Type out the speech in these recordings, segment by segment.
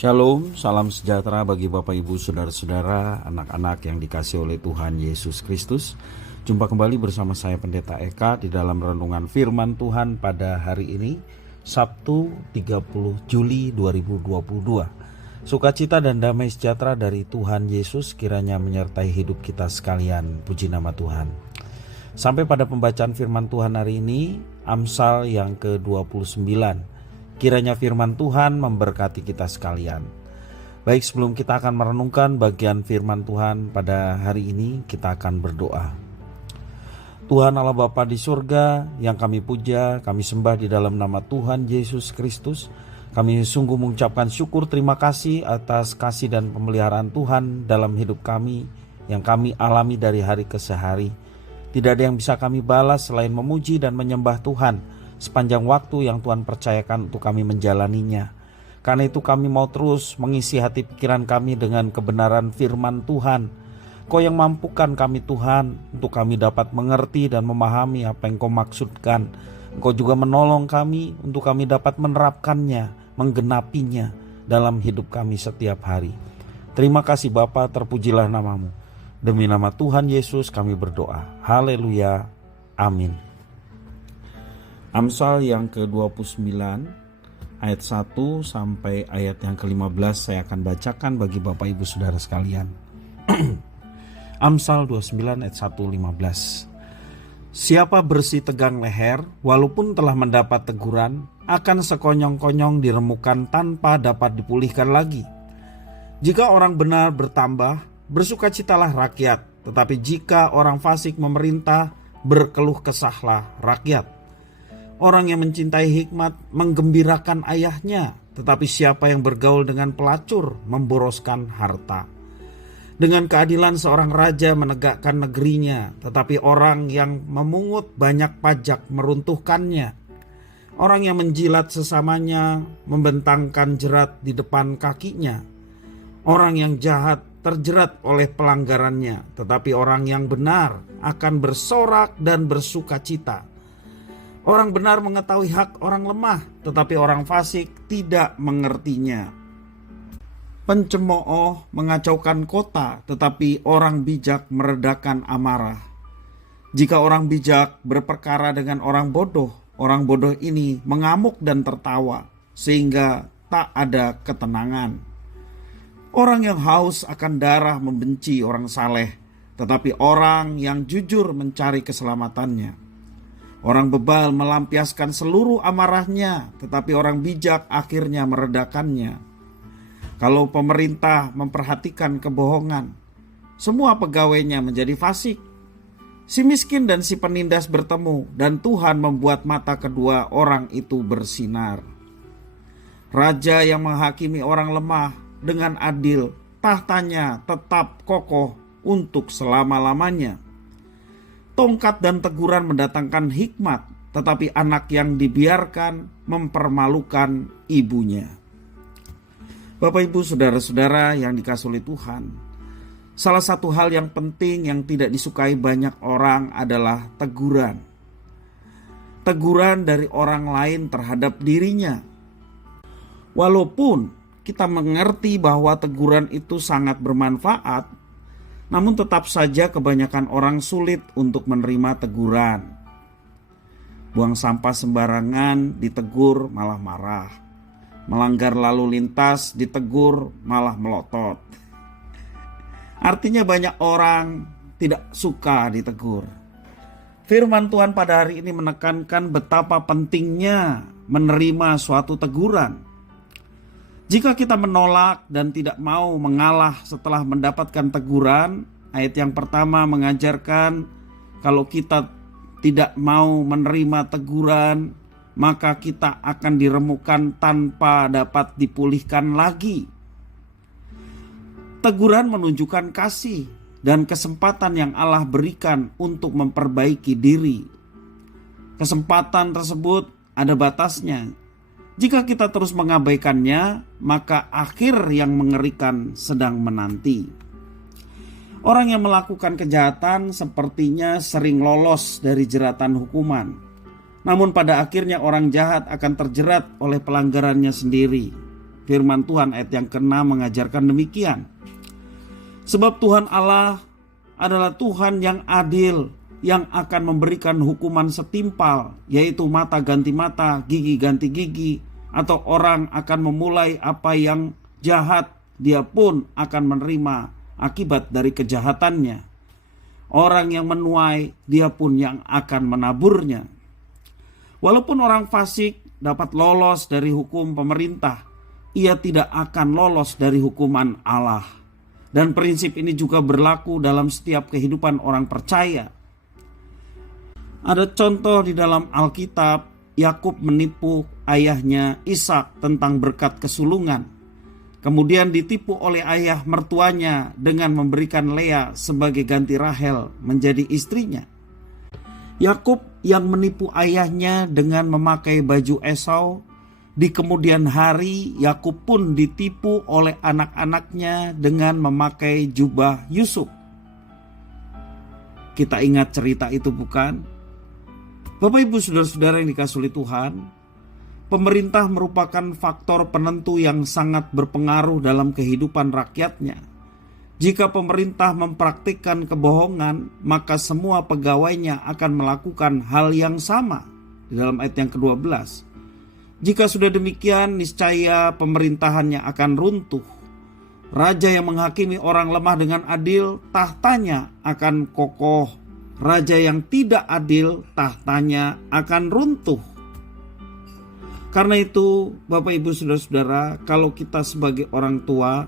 Shalom, salam sejahtera bagi Bapak Ibu Saudara-saudara, anak-anak yang dikasihi oleh Tuhan Yesus Kristus. Jumpa kembali bersama saya Pendeta Eka di dalam renungan firman Tuhan pada hari ini, Sabtu 30 Juli 2022. Sukacita dan damai sejahtera dari Tuhan Yesus kiranya menyertai hidup kita sekalian. Puji nama Tuhan. Sampai pada pembacaan firman Tuhan hari ini, Amsal yang ke-29. Kiranya firman Tuhan memberkati kita sekalian. Baik, sebelum kita akan merenungkan bagian firman Tuhan pada hari ini, kita akan berdoa. Tuhan Allah Bapa di surga, yang kami puja, kami sembah di dalam nama Tuhan Yesus Kristus. Kami sungguh mengucapkan syukur terima kasih atas kasih dan pemeliharaan Tuhan dalam hidup kami yang kami alami dari hari ke hari. Tidak ada yang bisa kami balas selain memuji dan menyembah Tuhan sepanjang waktu yang Tuhan percayakan untuk kami menjalaninya. Karena itu kami mau terus mengisi hati pikiran kami dengan kebenaran firman Tuhan. Kau yang mampukan kami Tuhan untuk kami dapat mengerti dan memahami apa yang Kau maksudkan. Engkau juga menolong kami untuk kami dapat menerapkannya, menggenapinya dalam hidup kami setiap hari. Terima kasih Bapa, terpujilah namamu. Demi nama Tuhan Yesus kami berdoa. Haleluya. Amin. Amsal yang ke-29 ayat 1 sampai ayat yang ke-15 saya akan bacakan bagi Bapak Ibu Saudara sekalian. Amsal 29 ayat 1-15. Siapa bersih tegang leher walaupun telah mendapat teguran akan sekonyong-konyong diremukan tanpa dapat dipulihkan lagi. Jika orang benar bertambah, bersukacitalah rakyat, tetapi jika orang fasik memerintah, berkeluh kesahlah rakyat. Orang yang mencintai hikmat menggembirakan ayahnya, tetapi siapa yang bergaul dengan pelacur memboroskan harta. Dengan keadilan seorang raja menegakkan negerinya, tetapi orang yang memungut banyak pajak meruntuhkannya. Orang yang menjilat sesamanya membentangkan jerat di depan kakinya. Orang yang jahat terjerat oleh pelanggarannya, tetapi orang yang benar akan bersorak dan bersukacita. Orang benar mengetahui hak orang lemah, tetapi orang fasik tidak mengertinya. Pencemooh mengacaukan kota, tetapi orang bijak meredakan amarah. Jika orang bijak berperkara dengan orang bodoh ini mengamuk dan tertawa, sehingga tak ada ketenangan. Orang yang haus akan darah membenci orang saleh, tetapi orang yang jujur mencari keselamatannya. Orang bebal melampiaskan seluruh amarahnya, tetapi orang bijak akhirnya meredakannya. Kalau pemerintah memperhatikan kebohongan, semua pegawainya menjadi fasik. Si miskin dan si penindas bertemu, dan Tuhan membuat mata kedua orang itu bersinar. Raja yang menghakimi orang lemah dengan adil, tahtanya tetap kokoh untuk selama-lamanya. Tongkat dan teguran mendatangkan hikmat, tetapi anak yang dibiarkan mempermalukan ibunya. Bapak Ibu Saudara-saudara yang dikasihi oleh Tuhan, salah satu hal yang penting yang tidak disukai banyak orang adalah teguran. Teguran dari orang lain terhadap dirinya. Walaupun kita mengerti bahwa teguran itu sangat bermanfaat, namun tetap saja kebanyakan orang sulit untuk menerima teguran. Buang sampah sembarangan ditegur malah marah. Melanggar lalu lintas ditegur malah melotot. Artinya banyak orang tidak suka ditegur. Firman Tuhan pada hari ini menekankan betapa pentingnya menerima suatu teguran. Jika kita menolak dan tidak mau mengalah setelah mendapatkan teguran, ayat yang pertama mengajarkan kalau kita tidak mau menerima teguran, maka kita akan diremukan tanpa dapat dipulihkan lagi. Teguran menunjukkan kasih dan kesempatan yang Allah berikan untuk memperbaiki diri. Kesempatan tersebut ada batasnya. Jika kita terus mengabaikannya, maka akhir yang mengerikan sedang menanti. Orang yang melakukan kejahatan sepertinya sering lolos dari jeratan hukuman. Namun pada akhirnya orang jahat akan terjerat oleh pelanggarannya sendiri. Firman Tuhan ayat yang ke-6 mengajarkan demikian. Sebab Tuhan Allah adalah Tuhan yang adil, yang akan memberikan hukuman setimpal, yaitu mata ganti mata, gigi ganti gigi, atau orang akan memulai apa yang jahat, dia pun akan menerima akibat dari kejahatannya. Orang yang menuai, dia pun yang akan menaburnya. Walaupun orang fasik dapat lolos dari hukum pemerintah, ia tidak akan lolos dari hukuman Allah. Dan prinsip ini juga berlaku dalam setiap kehidupan orang percaya. Ada contoh di dalam Alkitab, Yakub menipu ayahnya Ishak tentang berkat kesulungan. Kemudian ditipu oleh ayah mertuanya dengan memberikan Lea sebagai ganti Rahel menjadi istrinya. Yakub yang menipu ayahnya dengan memakai baju Esau, di kemudian hari Yakub pun ditipu oleh anak-anaknya dengan memakai jubah Yusuf. Kita ingat cerita itu bukan? Bapak Ibu saudara-saudara yang dikasihi oleh Tuhan, pemerintah merupakan faktor penentu yang sangat berpengaruh dalam kehidupan rakyatnya. Jika pemerintah mempraktikkan kebohongan, maka semua pegawainya akan melakukan hal yang sama. Di dalam ayat yang ke-12. Jika sudah demikian, niscaya pemerintahannya akan runtuh. Raja yang menghakimi orang lemah dengan adil, tahtanya akan kokoh. Raja yang tidak adil, tahtanya akan runtuh. Karena itu, Bapak Ibu saudara-saudara, kalau kita sebagai orang tua,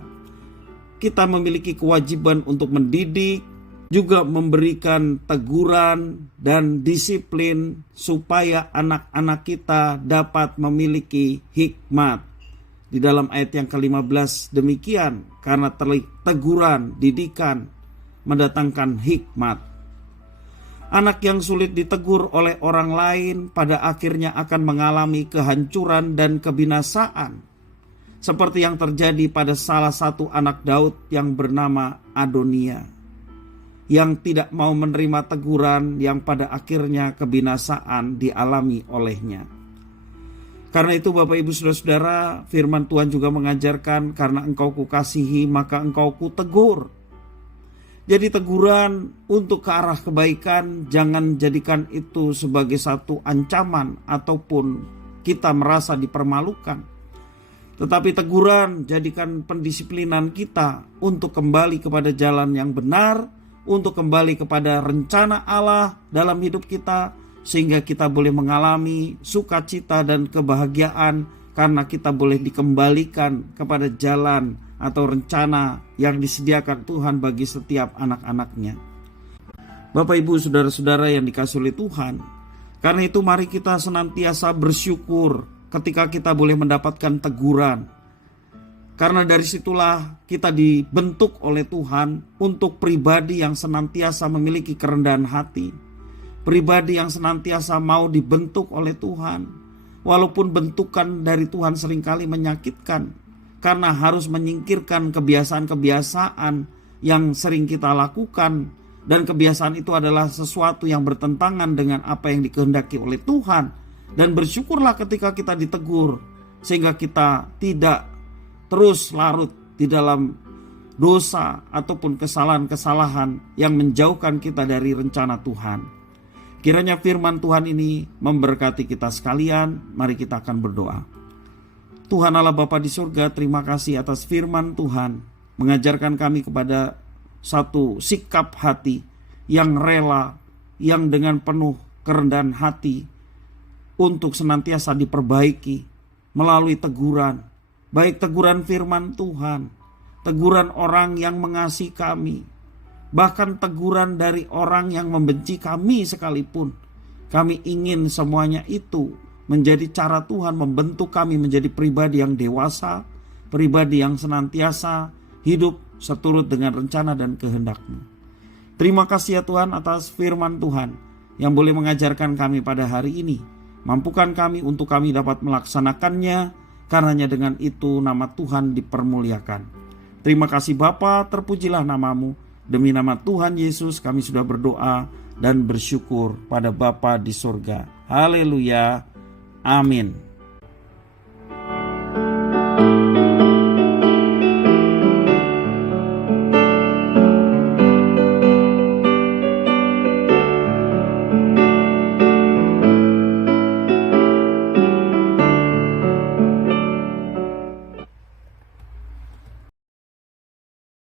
kita memiliki kewajiban untuk mendidik, juga memberikan teguran dan disiplin supaya anak-anak kita dapat memiliki hikmat. Di dalam ayat yang ke-15 demikian, karena teguran, didikan mendatangkan hikmat. Anak yang sulit ditegur oleh orang lain pada akhirnya akan mengalami kehancuran dan kebinasaan. Seperti yang terjadi pada salah satu anak Daud yang bernama Adonia, yang tidak mau menerima teguran yang pada akhirnya kebinasaan dialami olehnya. Karena itu Bapak Ibu saudara-saudara, firman Tuhan juga mengajarkan, karena engkau kukasihi maka engkau kutegur. Jadi teguran untuk ke arah kebaikan, jangan jadikan itu sebagai satu ancaman ataupun kita merasa dipermalukan. Tetapi teguran jadikan pendisiplinan kita untuk kembali kepada jalan yang benar, untuk kembali kepada rencana Allah dalam hidup kita, sehingga kita boleh mengalami sukacita dan kebahagiaan karena kita boleh dikembalikan kepada jalan atau rencana yang disediakan Tuhan bagi setiap anak-anaknya. Bapak Ibu saudara-saudara yang dikasihi oleh Tuhan, karena itu mari kita senantiasa bersyukur ketika kita boleh mendapatkan teguran. Karena dari situlah kita dibentuk oleh Tuhan untuk pribadi yang senantiasa memiliki kerendahan hati. Pribadi yang senantiasa mau dibentuk oleh Tuhan. Walaupun bentukan dari Tuhan seringkali menyakitkan. Karena harus menyingkirkan kebiasaan-kebiasaan yang sering kita lakukan. Dan kebiasaan itu adalah sesuatu yang bertentangan dengan apa yang dikehendaki oleh Tuhan. Dan bersyukurlah ketika kita ditegur, sehingga kita tidak terus larut di dalam dosa ataupun kesalahan-kesalahan yang menjauhkan kita dari rencana Tuhan. Kiranya firman Tuhan ini memberkati kita sekalian. Mari kita akan berdoa. Tuhan Allah Bapa di surga, terima kasih atas firman Tuhan, mengajarkan kami kepada satu sikap hati yang rela, yang dengan penuh kerendahan hati, untuk senantiasa diperbaiki melalui teguran, baik teguran firman Tuhan, teguran orang yang mengasihi kami, bahkan teguran dari orang yang membenci kami sekalipun. Kami ingin semuanya itu menjadi cara Tuhan membentuk kami menjadi pribadi yang dewasa, pribadi yang senantiasa hidup seturut dengan rencana dan kehendak-Mu. Terima kasih ya Tuhan atas firman Tuhan yang boleh mengajarkan kami pada hari ini. Mampukan kami untuk kami dapat melaksanakannya, karenanya dengan itu nama Tuhan dipermuliakan. Terima kasih Bapa, terpujilah nama-Mu. Demi nama Tuhan Yesus kami sudah berdoa dan bersyukur pada Bapa di surga. Haleluya. Amin.